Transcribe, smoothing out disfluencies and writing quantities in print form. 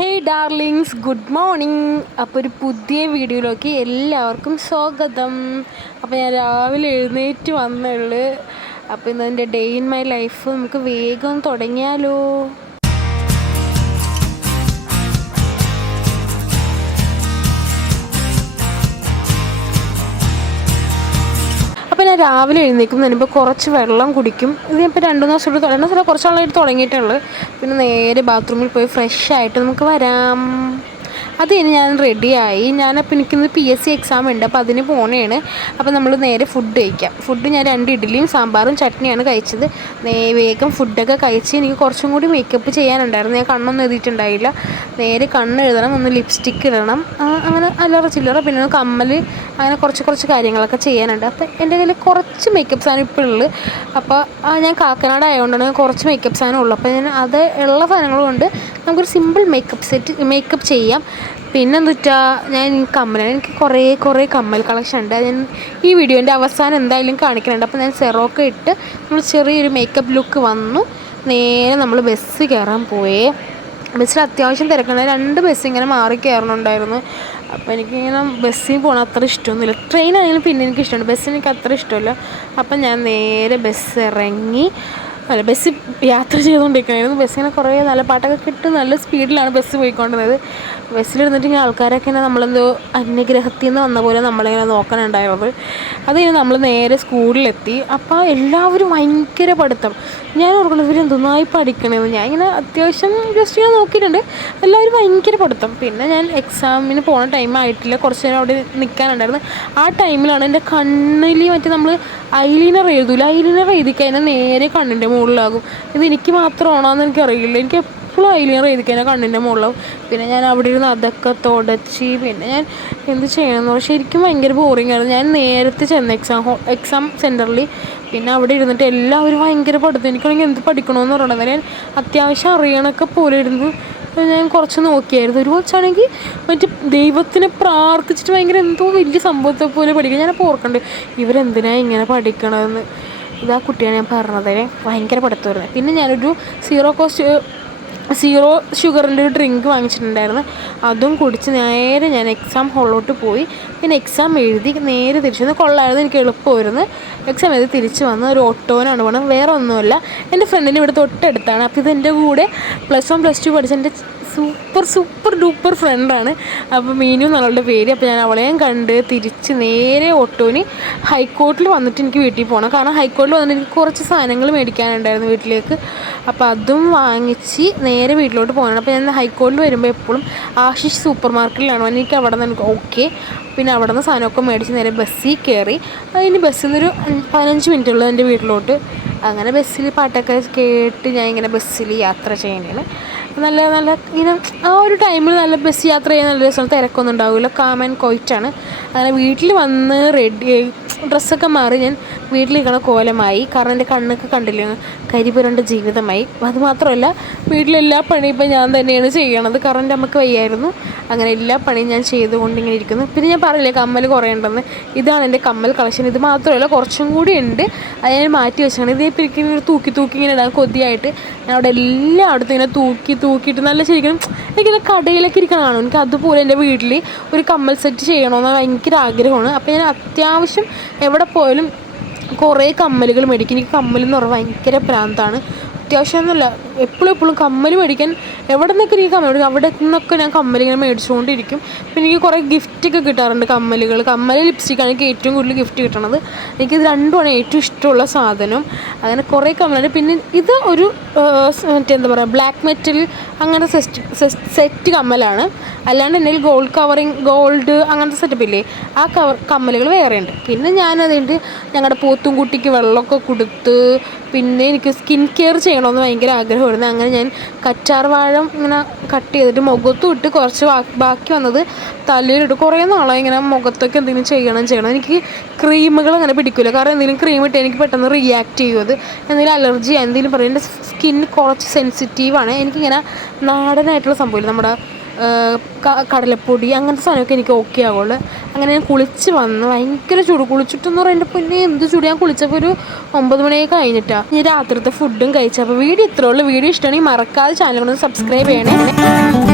Hey darlings, good morning. അപ്പോൾ ഒരു പുതിയ വീഡിയോയിലേക്ക് എല്ലാവർക്കും സ്വാഗതം. അപ്പോൾ ഞാൻ രാവിലെ എഴുന്നേറ്റ് വന്നുള്ളൂ. അപ്പോൾ ഇന്ന് എൻ്റെ ഡേ ഇൻ മൈ ലൈഫ് നമുക്ക് വേഗം തുടങ്ങിയാലോ. അപ്പോൾ ഞാൻ രാവിലെ എഴുന്നേക്കും മുൻപ് കുറച്ച് വെള്ളം കുടിക്കും. ഇതിപ്പോൾ 2 ദിവസം കുറച്ച് നാളായിട്ട് തുടങ്ങിയിട്ടുള്ളൂ. പിന്നെ നേരെ ബാത്റൂമിൽ പോയി ഫ്രഷ് ആയിട്ട് നമുക്ക് വരാം. അത് കഴിഞ്ഞ് ഞാൻ റെഡിയായി. ഞാനപ്പോൾ എനിക്കിന്ന് PSC എക്സാം ഉണ്ട്, അപ്പോൾ അതിന് പോണേണ്. അപ്പോൾ നമ്മൾ നേരെ ഫുഡ് കഴിക്കാം. ഫുഡ് ഞാൻ 2 ഇഡ്ഡലിയും സാമ്പാറും ചട്നിയാണ് കഴിച്ചത്. വേഗം ഫുഡൊക്കെ കഴിച്ച് എനിക്ക് കുറച്ചും കൂടി മേക്കപ്പ് ചെയ്യാനുണ്ടായിരുന്നു. ഞാൻ കണ്ണൊന്നും എഴുതിയിട്ടുണ്ടായില്ല. നേരെ കണ്ണ് എഴുതണം, ഒന്ന് ലിപ്സ്റ്റിക്ക് ഇടണം, അങ്ങനെ അല്ലറ ചില്ലറ, പിന്നെ കമ്മൽ, അങ്ങനെ കുറച്ച് കാര്യങ്ങളൊക്കെ ചെയ്യാനുണ്ട്. അപ്പോൾ എൻ്റെ കയ്യിൽ കുറച്ച് മേക്കപ്പ് സാധനം ഇപ്പോൾ ഉള്ളു. അപ്പോൾ ഞാൻ കാക്കനാട് ആയതുകൊണ്ടാണ് കുറച്ച് മേക്കപ്പ് സാധനം ഉള്ളു. അപ്പോൾ ഞാൻ അത് ഉള്ള സാധനങ്ങൾ കൊണ്ട് നമുക്കൊരു സിമ്പിൾ മേക്കപ്പ് ചെയ്യാം. പിന്നെ എന്തുറ്റാ, ഞാൻ കമ്മലാണ്, എനിക്ക് കുറേ കമ്മൽ കളക്ഷൻ ഉണ്ട്. ഞാൻ ഈ വീഡിയോൻ്റെ അവസാനം എന്തായാലും കാണിക്കുന്നുണ്ട്. അപ്പോൾ ഞാൻ സെറോക്കെ ഇട്ട് നമ്മൾ ചെറിയൊരു മേക്കപ്പ് ലുക്ക് വന്നു. നേരെ നമ്മൾ ബസ് കയറാൻ പോയേ. ബസ്സിൽ അത്യാവശ്യം തിരക്കുണ്ട്. 2 ബസ് ഇങ്ങനെ മാറി കയറണുണ്ടായിരുന്നു. അപ്പോൾ എനിക്കിങ്ങനെ ബസ്സിൽ പോകണം അത്ര ഇഷ്ടമൊന്നുമില്ല. ട്രെയിനാണെങ്കിലും പിന്നെ എനിക്ക് ഇഷ്ടമുണ്ട്, ബസ്സിന് എനിക്ക് അത്ര ഇഷ്ടമില്ല. അപ്പം ഞാൻ നേരെ ബസ് ഇറങ്ങി, ബസ് യാത്ര ചെയ്തുകൊണ്ടിരിക്കണമായിരുന്നു. ബസ്സിങ്ങനെ കുറേ നല്ല പാട്ടൊക്കെ കിട്ടും, നല്ല സ്പീഡിലാണ് ബസ് പോയിക്കൊണ്ടിരുന്നത്. ബസ്സിലിരുന്നിട്ട് ഇങ്ങനെ ആൾക്കാരൊക്കെ ഇങ്ങനെ നമ്മളെന്തോ അന്യഗ്രഹത്തിൽ നിന്ന് വന്ന പോലെ നമ്മളിങ്ങനെ നോക്കാനുണ്ടായിരുന്നത്. അത് കഴിഞ്ഞ് നമ്മൾ നേരെ സ്കൂളിലെത്തി. അപ്പോൾ എല്ലാവരും ഭയങ്കര പഠിത്തം. ഞാൻ ഓർക്കണം ഇവർ എന്തൊന്നായി പഠിക്കണമെന്ന്. ഞാൻ ഇങ്ങനെ അത്യാവശ്യം ജസ്റ്റ് ഞാൻ നോക്കിയിട്ടുണ്ട്. എല്ലാവരും ഭയങ്കര പഠിത്തം. പിന്നെ ഞാൻ എക്സാമിന് പോകുന്ന ടൈം ആയിട്ടില്ല, കുറച്ച് നേരം അവിടെ നിൽക്കാനുണ്ടായിരുന്നു. ആ ടൈമിലാണ് എൻ്റെ കണ്ണിൽ മറ്റേ നമ്മൾ ഐലൈനർ എഴുതിക്കഴിഞ്ഞാൽ നേരെ കണ്ണിൻ്റെ മുകളിലാകും. ഇത് എനിക്ക് മാത്രമാണോ എന്ന് എനിക്കറിയില്ല. എനിക്ക് എപ്പോഴും ഐലൈനർ എഴുതിക്കഴിഞ്ഞാൽ കണ്ണിൻ്റെ മുകളിലാവും. പിന്നെ ഞാൻ അവിടെ ഇരുന്ന് അതൊക്കെ തുടച്ച് പിന്നെ ഞാൻ എന്ത് ചെയ്യണമെന്ന് പറഞ്ഞാൽ ശരിക്കും ഭയങ്കര ബോറിംഗ് ആയിരുന്നു. ഞാൻ നേരത്തെ ചെന്ന് എക്സാം സെൻറ്ററിൽ. പിന്നെ അവിടെ ഇരുന്നിട്ട് എല്ലാവരും ഭയങ്കര പഠിത്തം. എനിക്കാണെങ്കിൽ എന്ത് പഠിക്കണമെന്ന് പറയണത്. ഞാൻ അത്യാവശ്യം അറിയണമൊക്കെ പോലെ ഇരുന്ന് ഞാൻ കുറച്ച് നോക്കിയായിരുന്നു. ഒരു കൊച്ചാണെങ്കിൽ മറ്റേ ദൈവത്തിനെ പ്രാർത്ഥിച്ചിട്ട് ഭയങ്കര എന്തോ വലിയ സംഭവത്തെ പോലെ പഠിക്കുക. ഞാനപ്പോൾ ഓർക്കണ്ട് ഇവരെന്തിനാണ് ഇങ്ങനെ പഠിക്കണമെന്ന്. ഇതാ കുട്ടിയാണ് ഞാൻ പറഞ്ഞത്, ഭയങ്കര പഠിത്തമായിരുന്നു. പിന്നെ ഞാനൊരു സീറോ ഷുഗറിൻ്റെ ഒരു ഡ്രിങ്ക് വാങ്ങിച്ചിട്ടുണ്ടായിരുന്നു. അതും കുടിച്ച് നേരെ ഞാൻ എക്സാം ഹോളിലോട്ട് പോയി. പിന്നെ എക്സാം എഴുതി നേരെ തിരിച്ചു വന്ന്. കൊള്ളായിരുന്നു, എനിക്ക് എളുപ്പമായിരുന്നു. എക്സാം എഴുതി തിരിച്ച് വന്ന് ഒരു ഓട്ടോനാണ് പോകണം, വേറെ ഒന്നുമില്ല. എൻ്റെ ഫ്രണ്ടിൻ്റെ ഇവിടെ തൊട്ടടുത്താണ്. അപ്പോൾ ഇതെൻ്റെ കൂടെ +1 +2 പഠിച്ച എൻ്റെ സൂപ്പർ ഡൂപ്പർ ഫ്രണ്ടാണ്. അപ്പോൾ മീനു എന്നുള്ള പേര്. അപ്പോൾ ഞാൻ അവളെയും കണ്ട് തിരിച്ച് നേരെ ഓട്ടോന് ഹൈക്കോർട്ടിൽ വന്നിട്ട് എനിക്ക് വീട്ടിൽ പോകണം. കാരണം ഹൈക്കോർട്ടിൽ വന്നിട്ട് എനിക്ക് കുറച്ച് സാധനങ്ങൾ മേടിക്കാനുണ്ടായിരുന്നു വീട്ടിലേക്ക്. അപ്പോൾ അതും വാങ്ങിച്ച് നേരെ വീട്ടിലോട്ട് പോകണം. അപ്പോൾ ഞാൻ ഹൈക്കോർട്ടിൽ വരുമ്പോൾ എപ്പോഴും ആശിഷ് സൂപ്പർ മാർക്കറ്റിലാണ്. എനിക്ക് അവിടെ നിന്ന് എനിക്ക് ഓക്കെ. പിന്നെ അവിടെ നിന്ന് സാധനമൊക്കെ മേടിച്ച് നേരെ ബസ്സിൽ കയറി. അതിന് ബസ്സിൽ നിന്നൊരു 15 മിനിറ്റുള്ളൂ എൻ്റെ വീട്ടിലോട്ട്. അങ്ങനെ ബസ്സിൽ പാട്ടൊക്കെ കേട്ട് ഞാൻ ഇങ്ങനെ ബസ്സിൽ യാത്ര ചെയ്യുന്നതാണ്. നല്ല ഇങ്ങനെ ആ ഒരു ടൈമിൽ നല്ല ബസ് യാത്ര ചെയ്യാൻ നല്ല രസമാണ്. തിരക്കൊന്നും ഉണ്ടാവില്ല, കാം ആൻഡ് ക്വൈറ്റാണ്. അങ്ങനെ വീട്ടിൽ വന്ന് റെഡിയായി ഡ്രസ്സൊക്കെ മാറി ഞാൻ വീട്ടിലിരിക്കണ കോലമായി. കാരണം എൻ്റെ കണ്ണൊക്കെ കണ്ടില്ല, കരിപുരണ്ട ജീവിതമായി. അതുമാത്രമല്ല വീട്ടിലെല്ലാ പണിയും ഇപ്പം ഞാൻ തന്നെയാണ് ചെയ്യണത്. കാരണം എൻ്റെ അമ്മക്ക് വയ്യായിരുന്നു. അങ്ങനെ എല്ലാ പണിയും ഞാൻ ചെയ്തുകൊണ്ട് ഇങ്ങനെ ഇരിക്കുന്നു. പിന്നെ ഞാൻ പറയില്ലേ കമ്മൽ കുറേ ഉണ്ടെന്ന്. ഇതാണ് എൻ്റെ കമ്മൽ കളക്ഷൻ. ഇത് മാത്രമല്ല കുറച്ചും കൂടി ഉണ്ട്. അത് ഞാൻ മാറ്റി വെച്ചാണ്. ഇതിപ്പോൾ ഇങ്ങനെ തൂക്കി ഇങ്ങനെ ഇടാൻ കൊതിയായിട്ട് ഞാൻ അവിടെ എല്ലായിടത്തും ഇങ്ങനെ തൂക്കിയിട്ട് നല്ല ശരിക്കും എനിക്കിങ്ങനെ കടയിലൊക്കെ ഇരിക്കണതാണ്. എനിക്ക് അതുപോലെ എൻ്റെ വീട്ടിൽ ഒരു കമ്മൽ സെറ്റ് ചെയ്യണമെന്ന് ഭയങ്കര ആഗ്രഹമാണ്. അപ്പോൾ ഞാൻ അത്യാവശ്യം എവിടെ പോയാലും കുറേ കമ്മലുകൾ മേടിക്കും. എനിക്ക് കമ്മലെന്ന് പറഞ്ഞാൽ ഭയങ്കര പ്രാന്താണ്. അത്യാവശ്യമൊന്നുമില്ല, എപ്പോഴും കമ്മൽ മേടിക്കാൻ എവിടെ നിന്നൊക്കെ എനിക്ക് കമ്മൽ മേടിക്കും. അവിടെ നിന്നൊക്കെ ഞാൻ കമ്മലിങ്ങനെ മേടിച്ചുകൊണ്ടിരിക്കും. പിന്നെ എനിക്ക് കുറേ ഗിഫ്റ്റൊക്കെ കിട്ടാറുണ്ട്. കമ്മൽ ലിപ്സ്റ്റിക്കാണ് എനിക്ക് ഏറ്റവും കൂടുതൽ ഗിഫ്റ്റ് കിട്ടണത്. എനിക്കിത് രണ്ടുമാണ് ഏറ്റവും ഇഷ്ടമുള്ള സാധനം. അങ്ങനെ കുറേ കമ്മലുണ്ട്. പിന്നെ ഇത് ഒരു മറ്റെന്താ പറയുക ബ്ലാക്ക് മെറ്റൽ അങ്ങനെ സെറ്റ് കമ്മലാണ്. അല്ലാണ്ട് എൻ്റെ ഗോൾഡ് അങ്ങനത്തെ സെറ്റപ്പില്ലേ, ആ കമ്മലുകൾ വേറെയുണ്ട്. പിന്നെ ഞാനതുകൊണ്ട് ഞങ്ങളുടെ പോത്തും കുട്ടിക്ക് വെള്ളമൊക്കെ കൊടുത്ത്. പിന്നെ എനിക്ക് സ്കിൻ കെയർ ചെയ്യണമെന്ന് ഭയങ്കര ആഗ്രഹമായിരുന്നു. അങ്ങനെ ഞാൻ കറ്റാർ വാഴ ഇങ്ങനെ കട്ട് ചെയ്തിട്ട് മുഖത്തും ഇട്ട് കുറച്ച് ബാക്കി വന്നത് തലയിലിട്ട് കുറേ നാളായി ഇങ്ങനെ മുഖത്തൊക്കെ എന്തെങ്കിലും ചെയ്യണം. എനിക്ക് ക്രീമുകൾ അങ്ങനെ പിടിക്കില്ല. കാരണം എന്തെങ്കിലും ക്രീം ഇട്ട് എനിക്ക് പെട്ടെന്ന് റിയാക്ട് ചെയ്യും. അത് എന്തെങ്കിലും അലർജി എന്തെങ്കിലും പറയും. എൻ്റെ സ്കിൻ കുറച്ച് സെൻസിറ്റീവാണ്. എനിക്കിങ്ങനെ നാടനായിട്ടുള്ള സംഭവമില്ല, നമ്മുടെ കടലപ്പൊടി അങ്ങനത്തെ സാധനമൊക്കെ എനിക്ക് ഓക്കെ ആവുള്ളൂ. അങ്ങനെ ഞാൻ കുളിച്ച് വന്ന് ഭയങ്കര ചൂട്. കുളിച്ചിട്ടെന്ന് പറയുമ്പോൾ പിന്നെ എന്ത് ചൂട്. ഞാൻ കുളിച്ചപ്പോൾ ഒരു 9 മണിയൊക്കെ കഴിഞ്ഞിട്ടാണ് ഞാൻ രാത്രിത്തെ ഫുഡും കഴിച്ചത്. അപ്പോൾ വീഡിയോ ഇത്രേ ഉള്ളൂ. വീഡിയോ ഇഷ്ടമാണെങ്കിൽ മറക്കാതെ ചാനൽ കൊണ്ട് സബ്സ്ക്രൈബ് ചെയ്യണേ.